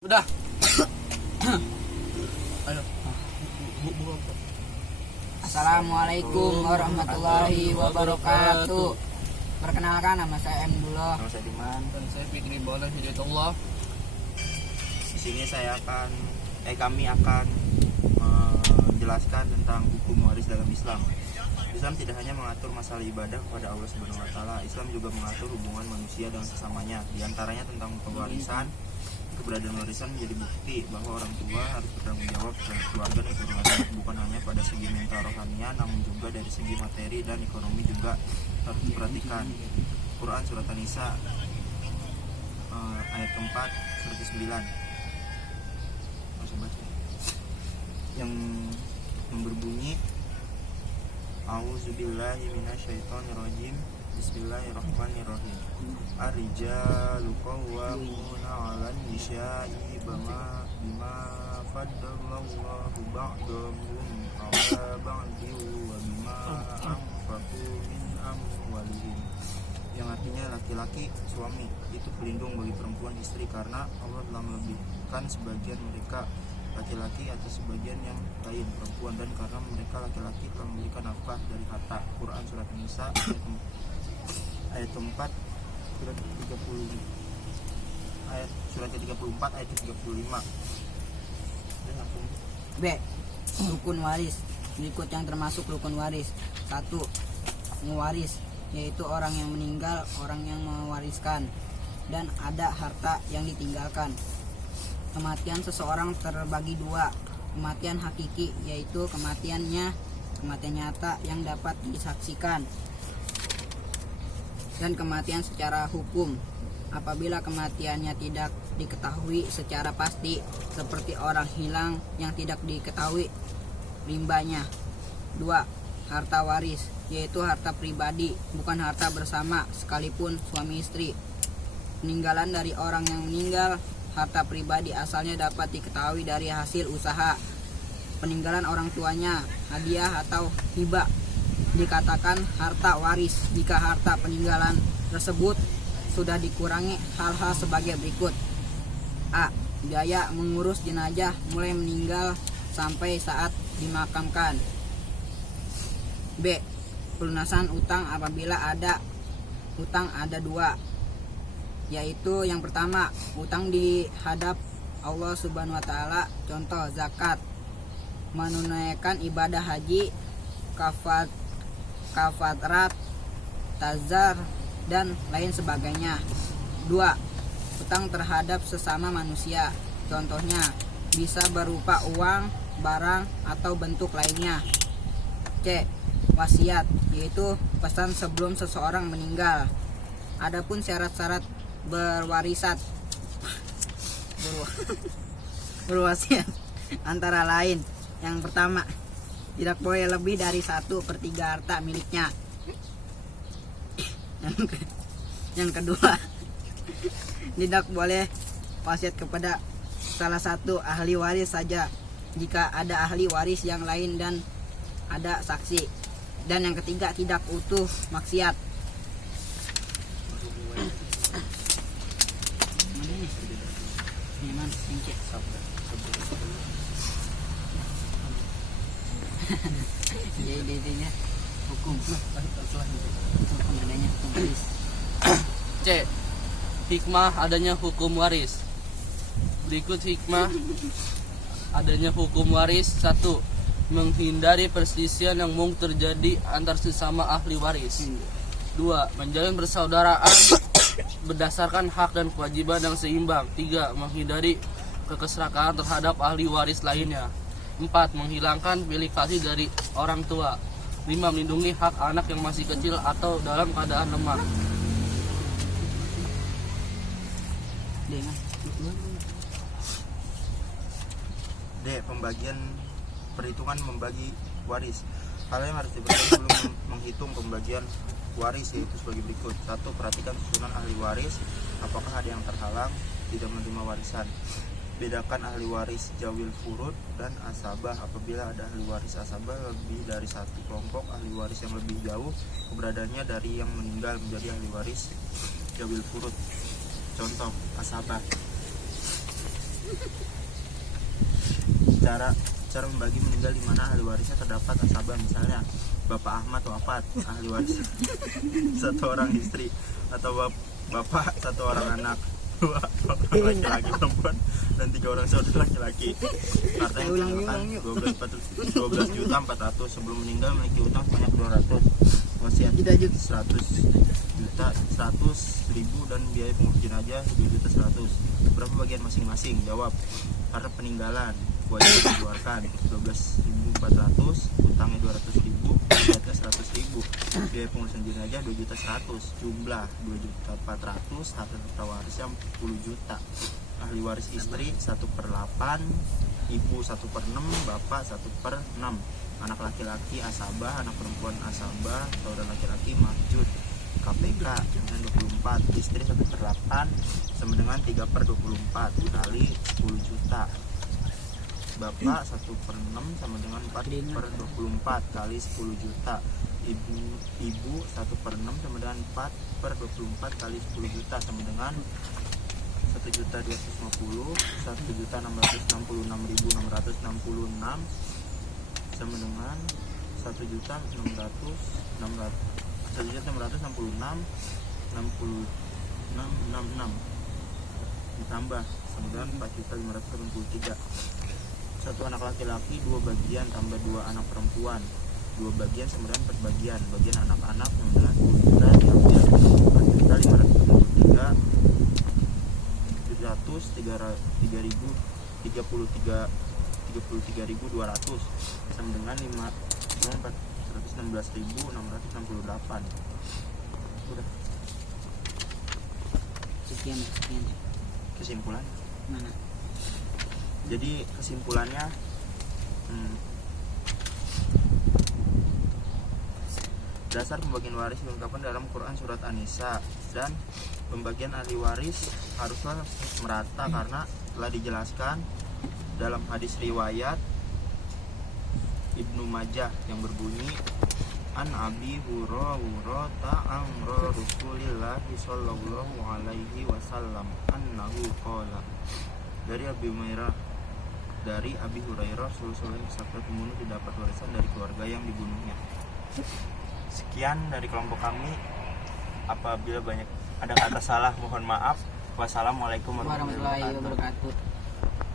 Udah. Assalamualaikum warahmatullahi wabarakatuh. Perkenalkan, nama saya M. Dullah. Nama saya Diman. Dan saya Fikri Bola Hidayatullah. Di sini kami akan menjelaskan tentang hukum waris dalam Islam. Islam tidak hanya mengatur masalah ibadah kepada Allah Subhanahu wa taala, Islam juga mengatur hubungan manusia dengan sesamanya. Di antaranya tentang pewarisan. Keberadaan warisan menjadi bukti bahwa orang tua harus bertanggung jawab terhadap keluarga dan keluarga, bukan hanya pada segi mental rohaniah, namun juga dari segi materi dan ekonomi juga harus diperhatikan. Quran surat An-Nisa ayat keempat surat ke-9. Langsung baca. Yang berbunyi A'udzubillahi minasyaitonirrajim. Bismillahirrahmanirrahim. Ar-rijalu qawwamuna 'alan nisa'i bima faddallallahu ba'dahum 'ala ba'din wa bima anfaqu min amwalihim. Yang artinya laki-laki suami itu pelindung bagi perempuan istri karena Allah telah melebihkan sebagian mereka laki-laki atau sebagian yang lain perempuan, dan karena mereka laki-laki telah memberikan nafkah dari harta. Quran surat An-Nisa ayat keempat surat 30 ayat surat ke-34 ayat ke-35. B. Rukun waris. Berikut yang termasuk rukun waris. 1. Mewaris, yaitu orang yang meninggal, orang yang mewariskan, dan ada harta yang ditinggalkan. Kematian seseorang terbagi dua: kematian hakiki, yaitu kematian nyata yang dapat disaksikan, dan kematian secara hukum, apabila kematiannya tidak diketahui secara pasti, seperti orang hilang yang tidak diketahui rimbanya. 2. Harta waris, yaitu harta pribadi, bukan harta bersama, sekalipun suami istri. Peninggalan dari orang yang meninggal, harta pribadi asalnya dapat diketahui dari hasil usaha. Peninggalan orang tuanya, hadiah atau hibah, dikatakan harta waris jika harta peninggalan tersebut sudah dikurangi hal-hal sebagai berikut. A. Biaya mengurus jenazah mulai meninggal sampai saat dimakamkan. B. Pelunasan utang apabila ada utang. Ada dua, yaitu yang pertama, utang dihadap Allah Subhanahu wa taala, contoh zakat, menunaikan ibadah haji, kafarat, tazar, dan lain sebagainya. 2. Utang terhadap sesama manusia, contohnya bisa berupa uang, barang, atau bentuk lainnya. C. Wasiat, yaitu pesan sebelum seseorang meninggal. Adapun syarat-syarat berwasiat antara lain: yang pertama, tidak boleh lebih dari 1/3 harta miliknya. Yang kedua, tidak boleh wasiat kepada salah satu ahli waris saja jika ada ahli waris yang lain dan ada saksi. Dan yang ketiga, tidak utuh maksiat. Jadi intinya hukum adanya hukum waris. C. Hikmah adanya hukum waris. Berikut hikmah adanya hukum waris. 1. Menghindari perselisihan yang mungkin terjadi antar sesama ahli waris. 2. Menjalin persaudaraan berdasarkan hak dan kewajiban yang seimbang. 3. Menghindari keserakahan terhadap ahli waris lainnya. 4. Menghilangkan pilih kasih dari orang tua. 5. Melindungi hak anak yang masih kecil atau dalam keadaan lemah. D. Perhitungan membagi waris. Hal yang harus diperhatikan sebelum menghitung pembagian waris yaitu sebagai berikut. 1. Perhatikan susunan ahli waris, apakah ada yang terhalang tidak menerima warisan. Bedakan ahli waris jawil furud dan asabah. Apabila ada ahli waris asabah lebih dari satu kelompok ahli waris yang lebih jauh keberadaannya dari yang meninggal menjadi ahli waris jawil furud. Contoh asabah: Cara membagi meninggal di mana ahli warisnya terdapat asabah, misalnya Bapak Ahmad wafat, ahli waris satu orang istri, atau bapak satu orang anak, dua orang laki-laki perempuan, dan 3 orang saudara laki-laki. Hartanya ditinggalkan 12 juta 400, sebelum meninggal memiliki utang sebanyak 200, wasiat 100 juta 100 ribu, dan biaya pengurus jenazah 2 juta 100. Berapa bagian masing-masing? Jawab. Harta peninggalan wajib dikeluarkan 12.400, utangnya 200.000, wasiatnya 100.000, biaya pengurusan jenazah 2 juta 100, jumlah 2 juta 400, harta warisnya 10 juta. Ahli waris istri 1/8, ibu 1/6, bapak 1/6, anak laki-laki asabah, anak perempuan asabah, saudara laki-laki mahjud KPK dengan 24, istri 1/8 sama dengan 3/24 kali 10 juta. Bapak 1/6 sama dengan 4/24 kali 10 juta. Ibu 1/6 sama dengan 4/24 kali 10 juta sama dengan 1.250, 1.666.666 sama dengan 1.666 ditambah sama dengan 4.583. Satu anak laki-laki 2 bagian tambah 2 anak perempuan 2 bagian sama dengan 4 bagian. Bagian anak-anak sama dengan 10 juta diambil 4.533 33.200 sama dengan 416.668. Udah. Sekian. Kesimpulan. Mana? Jadi kesimpulannya dasar pembagian waris diungkapkan dalam Quran surat An-Nisa, dan pembagian ahli waris haruslah merata karena telah dijelaskan dalam hadis riwayat Ibnu Majah yang berbunyi An Abi Hurairah ta'amra Rasulillah sallallahu alaihi wasallam annahu qala, dari Abi Hurairah Rasulullah bersabda, pembunuh didapat warisan dari keluarga yang dibunuhnya. Sekian dari kelompok kami. Apabila banyak ada kata salah mohon maaf. Wassalamualaikum warahmatullahi wabarakatuh.